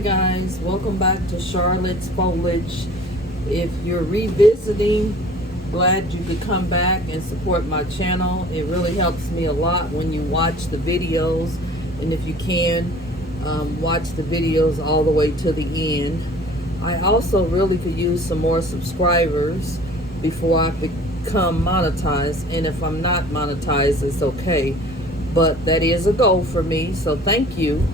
Hi guys, welcome back to Charlotte's Foliage. If you're revisiting, glad you could come back and support my channel. It really helps me a lot when you watch the videos, and if you can, watch the videos all the way to the end. I also really could use some more subscribers before I become monetized, and if I'm not monetized, it's okay, but that is a goal for me, so thank you.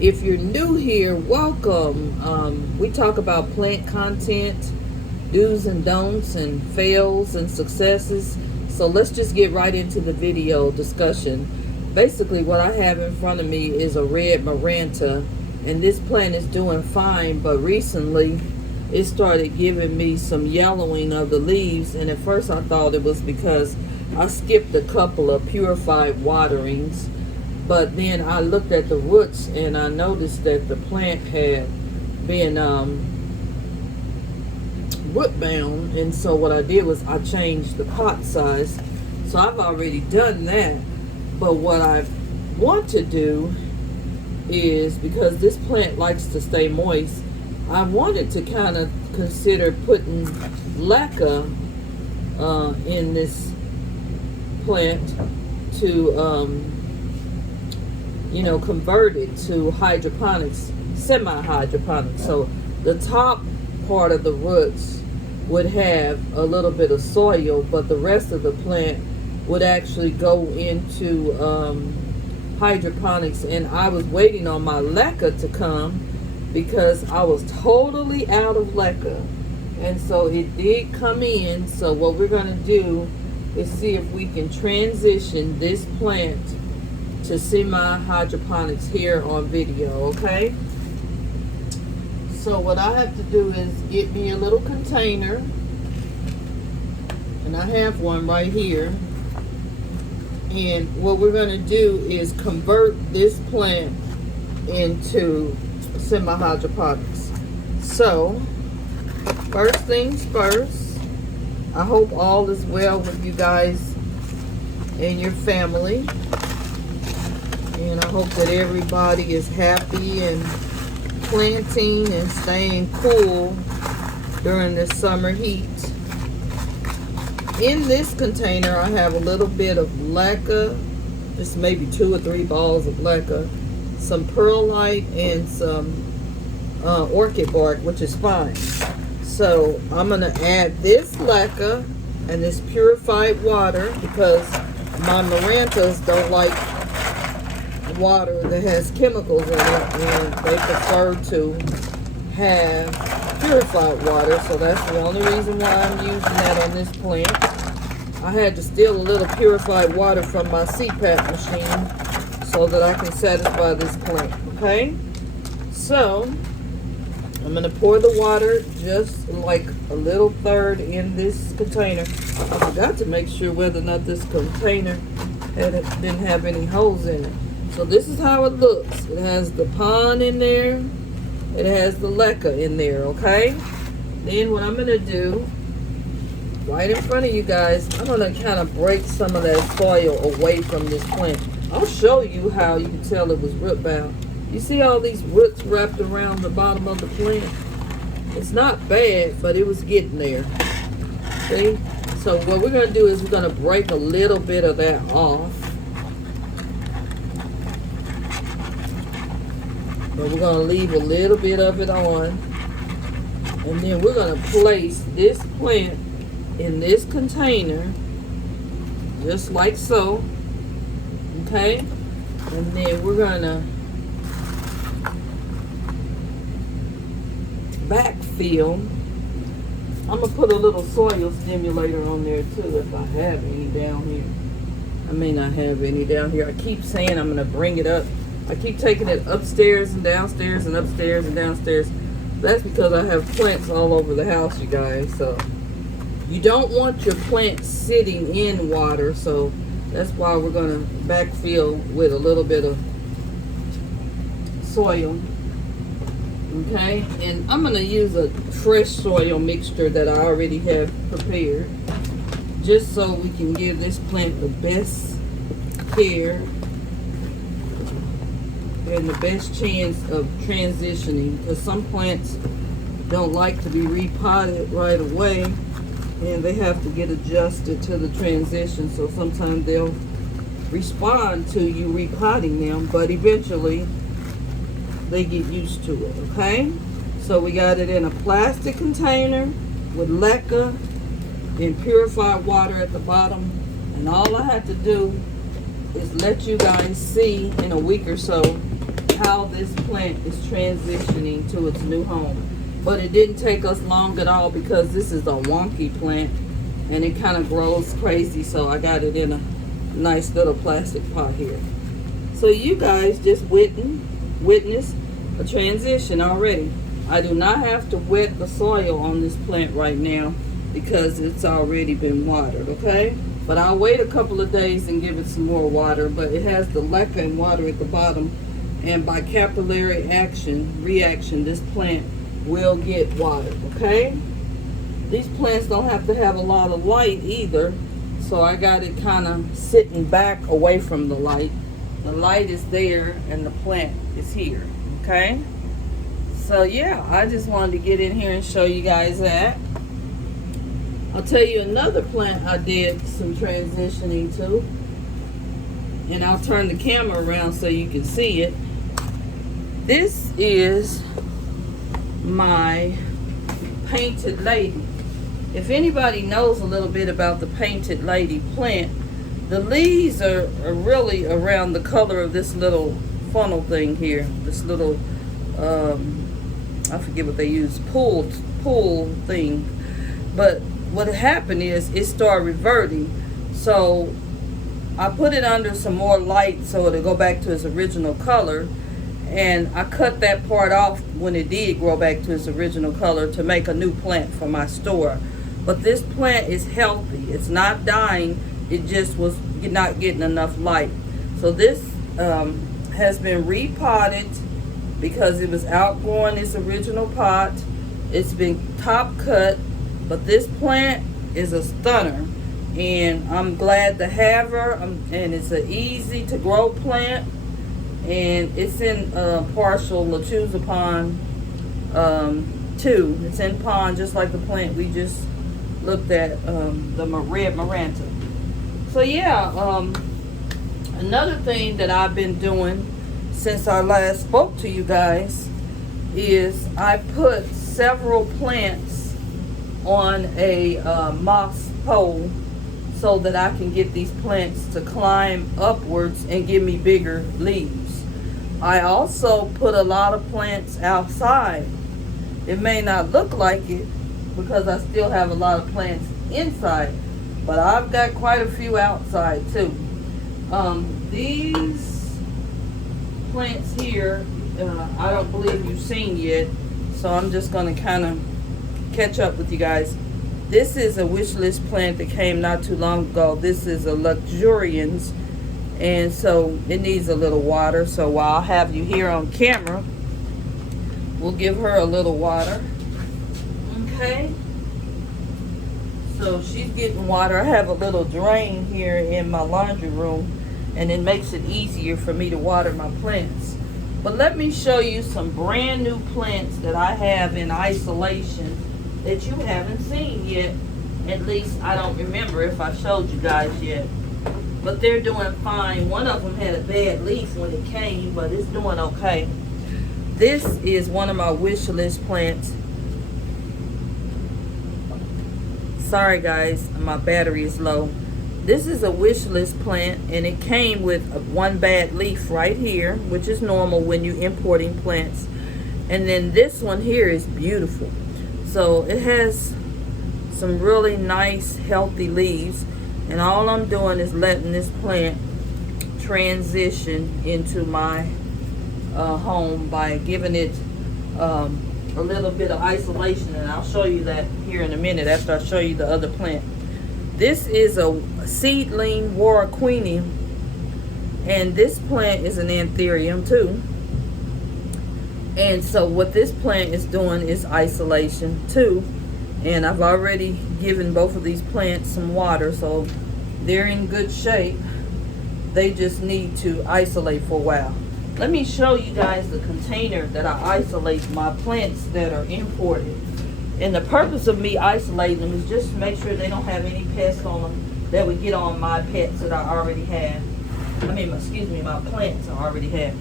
If you're new here, welcome. We talk about plant content, do's and don'ts, and fails and successes. So let's just get right into the video discussion. Basically, what I have in front of me is a red Maranta, and this plant is doing fine, but recently it started giving me some yellowing of the leaves, and at first I thought it was because I skipped a couple of purified waterings. But then I looked at the roots and I noticed that the plant had been root bound. And so what I did was I changed the pot size. So I've already done that. But what I want to do is, because this plant likes to stay moist, I wanted to kind of consider putting leca in this plant to convert it to hydroponics, semi-hydroponics. So the top part of the roots would have a little bit of soil, but the rest of the plant would actually go into hydroponics. And I was waiting on my leca to come because I was totally out of leca. And so it did come in. So what we're going to do is see if we can transition this plant to semi-hydroponics here on video, okay? So what I have to do is get me a little container, and I have one right here. And what we're gonna do is convert this plant into semi-hydroponics. So, first things first, I hope all is well with you guys and your family. And I hope that everybody is happy and planting and staying cool during this summer heat. In this container, I have a little bit of leca, just maybe 2 or 3 balls of leca, some perlite, and some orchid bark, which is fine. So I'm going to add this leca and this purified water, because my Marantas don't like water that has chemicals in it, and they prefer to have purified water. So that's the only reason why I'm using that on this plant. I had to steal a little purified water from my CPAP machine so that I can satisfy this plant. Okay, so I'm going to pour the water just like a little third in this container. I forgot to make sure whether or not this container didn't have any holes in it. So this is how it looks. It has the pond in there. It has the leca in there, okay? Then what I'm going to do, right in front of you guys, I'm going to kind of break some of that soil away from this plant. I'll show you how you can tell it was root bound. You see all these roots wrapped around the bottom of the plant? It's not bad, but it was getting there. See? So what we're going to do is we're going to break a little bit of that off. But we're going to leave a little bit of it on. And then we're going to place this plant in this container, just like so. Okay? And then we're going to backfill. I'm going to put a little soil stimulator on there too, if I have any down here. I may not have any down here. I keep saying I'm going to bring it up. I keep taking it upstairs and downstairs and upstairs and downstairs. That's because I have plants all over the house, you guys. So you don't want your plants sitting in water. So that's why we're going to backfill with a little bit of soil. Okay. And I'm going to use a fresh soil mixture that I already have prepared, just so we can give this plant the best care and the best chance of transitioning, because some plants don't like to be repotted right away, and they have to get adjusted to the transition. So sometimes they'll respond to you repotting them, but eventually they get used to it. Okay, so we got it in a plastic container with leca and purified water at the bottom, and all I have to do is let you guys see in a week or so how this plant is transitioning to its new home. But it didn't take us long at all, because this is a wonky plant and it kind of grows crazy. So I got it in a nice little plastic pot here. So you guys just witness a transition already. I do not have to wet the soil on this plant right now because it's already been watered, okay? But I'll wait a couple of days and give it some more water. But it has the leca and water at the bottom, and by capillary reaction, this plant will get watered, okay? These plants don't have to have a lot of light either, so I got it kind of sitting back away from the light. The light is there and the plant is here, okay? So yeah, I just wanted to get in here and show you guys that. I'll tell you another plant I did some transitioning to, and I'll turn the camera around so you can see it. This is my painted lady. If anybody knows a little bit about the painted lady plant, the leaves are really around the color of this little funnel thing here. This little, I forget what they use, pull thing. But what happened is it started reverting. So I put it under some more light so it'll go back to its original color. And I cut that part off when it did grow back to its original color to make a new plant for my store. But this plant is healthy. It's not dying. It just was not getting enough light. So this has been repotted because it was outgrowing its original pot. It's been top cut. But this plant is a stunner. And I'm glad to have her. And it's an easy to grow plant. And it's in partial Lechuza pond too. It's in pond just like the plant we just looked at, the red Maranta. So yeah, another thing that I've been doing since I last spoke to you guys is I put several plants on a moss pole so that I can get these plants to climb upwards and give me bigger leaves. I also put a lot of plants outside. It may not look like it because I still have a lot of plants inside, but I've got quite a few outside too. These plants here, I don't believe you've seen yet, so I'm just going to kind of catch up with you guys. This is a wish list plant that came not too long ago. This is a Luxurians. And so it needs a little water. So while I have you here on camera, we'll give her a little water. Okay. So she's getting water. I have a little drain here in my laundry room, and it makes it easier for me to water my plants. But let me show you some brand new plants that I have in isolation that you haven't seen yet. At least I don't remember if I showed you guys yet. But they're doing fine. One of them had a bad leaf when it came, but it's doing okay. This is one of my wish list plants. Sorry guys, my battery is low. This is a wish list plant, and it came with one bad leaf right here, which is normal when you're importing plants. And then this one here is beautiful. So it has some really nice healthy leaves. And all I'm doing is letting this plant transition into my home by giving it a little bit of isolation. And I'll show you that here in a minute after I show you the other plant. This is a seedling Warraqueenie, and this plant is an anthurium too. And so what this plant is doing is isolation too. And I've already given both of these plants some water, so they're in good shape. They just need to isolate for a while. let me show you guys the container that I isolate my plants that are imported. And the purpose of me isolating them is just to make sure they don't have any pests on them that would get on my pets that I already have. Excuse me, my plants I already have.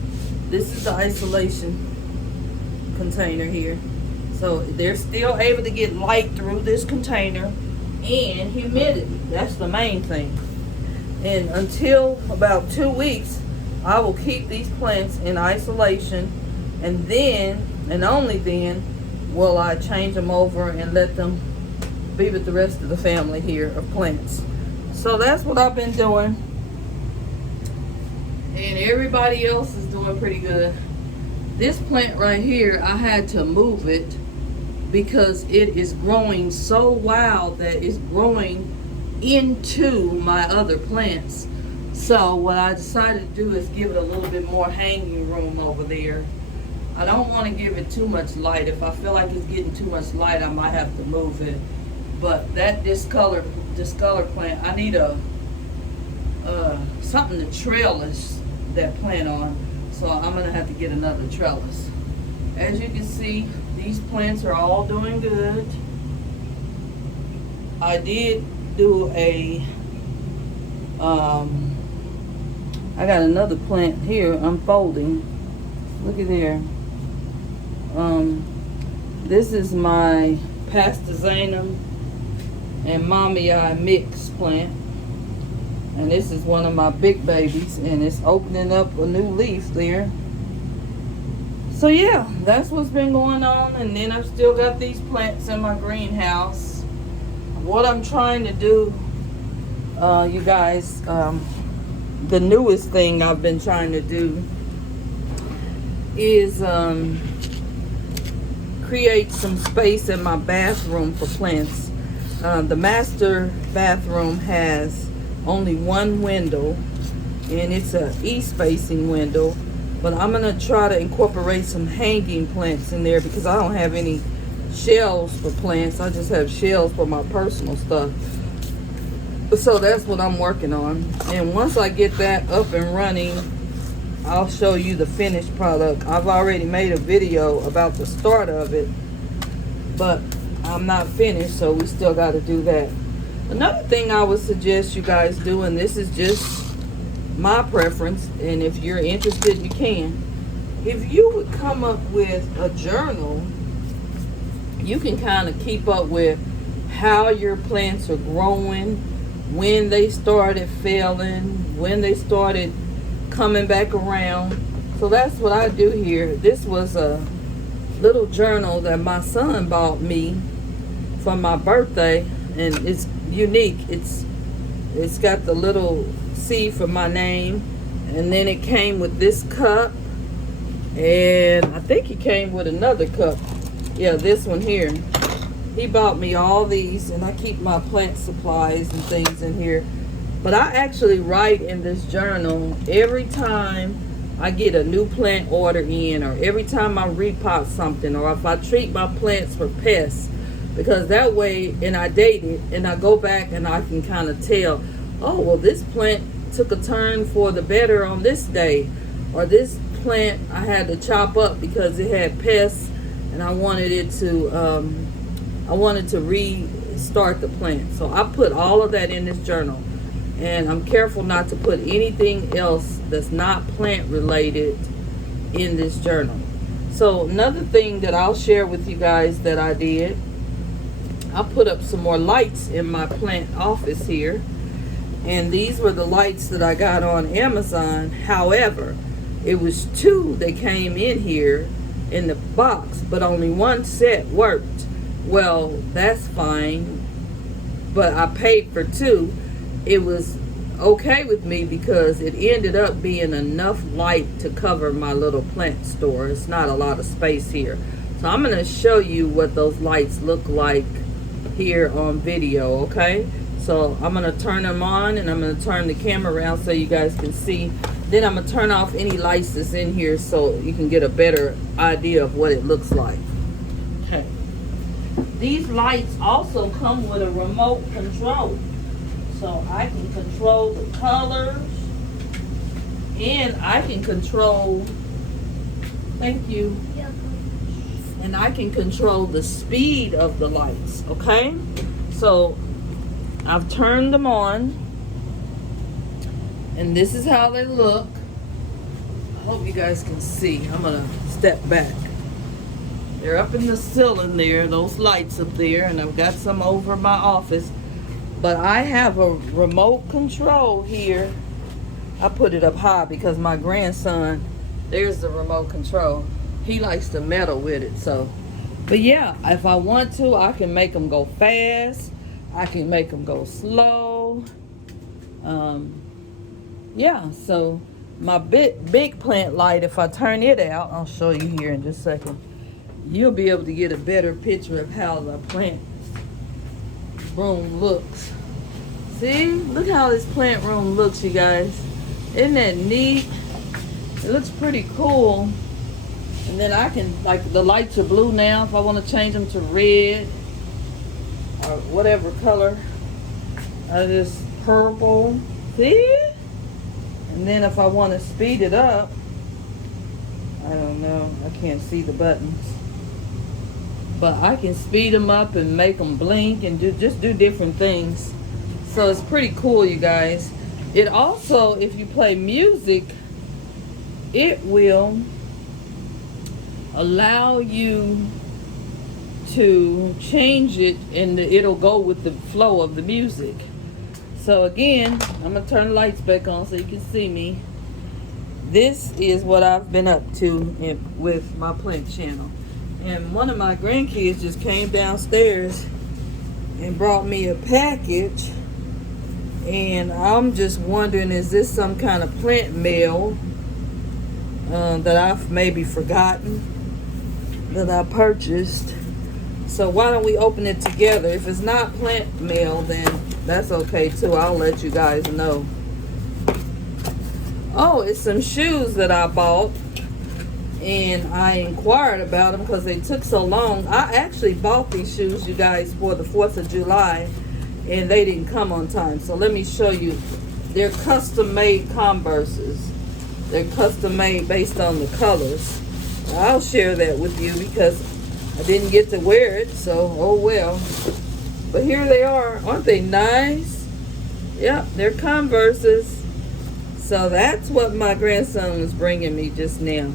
This is the isolation container here. So they're still able to get light through this container and humidity. That's the main thing. And until about 2 weeks, I will keep these plants in isolation, and then, and only then, will I change them over and let them be with the rest of the family here of plants. So that's what I've been doing. And everybody else is doing pretty good. This plant right here, I had to move it because it is growing so wild that it's growing into my other plants. So what I decided to do is give it a little bit more hanging room over there. I don't want to give it too much light. If I feel like it's getting too much light, I might have to move it. But that discolor plant, I need a something to trellis that plant on. So I'm gonna have to get another trellis. As you can see, these plants are all doing good. I did do a I got another plant here unfolding. Look at there. This is my Pastazanum and Mamiya mix plant, and this is one of my big babies, and it's opening up a new leaf there. So yeah, that's what's been going on. And then I've still got these plants in my greenhouse. What I'm trying to do, you guys, the newest thing I've been trying to do is create some space in my bathroom for plants. The master bathroom has only one window, and it's a east facing window, but I'm gonna try to incorporate some hanging plants in there because I don't have any shelves for plants. I just have shelves for my personal stuff. So that's what I'm working on, and once I get that up and running, I'll show you the finished product. I've already made a video about the start of it, but I'm not finished, so we still got to do that. Another thing I would suggest you guys do, and this is just my preference, and if you're interested, you can. If you would come up with a journal, you can kind of keep up with how your plants are growing, when they started failing, when they started coming back around. So that's what I do here. This was a little journal that my son bought me for my birthday, and it's unique. It's got the little C for my name, and then it came with this cup, and I think it came with another cup. Yeah, this one here. He bought me all these, and I keep my plant supplies and things in here. But I actually write in this journal every time I get a new plant order in, or every time I repot something, or if I treat my plants for pests, because that way, and I date it, and I go back and I can kind of tell, oh, well, this plant took a turn for the better on this day, or this plant I had to chop up because it had pests, and I wanted it to, restart the plant. So I put all of that in this journal, and I'm careful not to put anything else that's not plant related in this journal. So another thing that I'll share with you guys that I did, I put up some more lights in my plant office here, and these were the lights that I got on Amazon. However, it was two that came in here in the box, but only one set worked. Well, that's fine, but I paid for two. It was okay with me because it ended up being enough light to cover my little plant store. It's not a lot of space here. So I'm going to show you what those lights look like here on video, okay? So I'm going to turn them on, and I'm going to turn the camera around so you guys can see. Then I'm going to turn off any lights that's in here so you can get a better idea of what it looks like. Okay. These lights also come with a remote control. So I can control the colors, and I can control Thank you. And I can control the speed of the lights, okay? So I've turned them on, and this is how they look. I hope you guys can see. I'm gonna step back. They're up in the ceiling there, those lights up there, and I've got some over my office. But I have a remote control here. I put it up high because my grandson, there's the remote control. He likes to meddle with it, so. But yeah, if I want to, I can make them go fast. I can make them go slow. Yeah, so my big plant light, if I turn it out, I'll show you here in just a second. You'll be able to get a better picture of how the plant room looks. See, look how this plant room looks, you guys. Isn't that neat? It looks pretty cool. And then I can, like, the lights are blue now. If I want to change them to red or whatever color, just purple. See? And then if I want to speed it up, I don't know, I can't see the buttons, but I can speed them up and make them blink and just do different things. So it's pretty cool, you guys. It also, if you play music, it will allow you to change it, and it'll go with the flow of the music. So again, I'm gonna turn the lights back on so you can see me. This is what I've been up to with my plant channel. And one of my grandkids just came downstairs and brought me a package. And I'm just wondering, is this some kind of plant mail that I've maybe forgotten that I purchased? So why don't we open it together? If it's not plant mail, then that's okay too. I'll let you guys know. Oh, it's some shoes that I bought, and I inquired about them because they took so long. I actually bought these shoes, you guys, for the 4th of July, and they didn't come on time. So let me show you. They're custom made Converses. They're custom made based on the colors. I'll share that with you because I didn't get to wear it, so oh well. But here they are. Aren't they nice? Yep, they're Converses. So that's what my grandson was bringing me just now.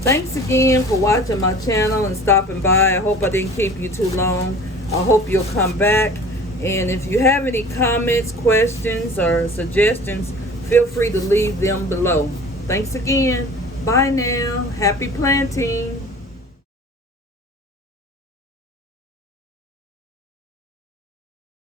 Thanks again for watching my channel and stopping by. I hope I didn't keep you too long. I hope you'll come back. And if you have any comments, questions, or suggestions, feel free to leave them below. Thanks again. Bye now. Happy planting.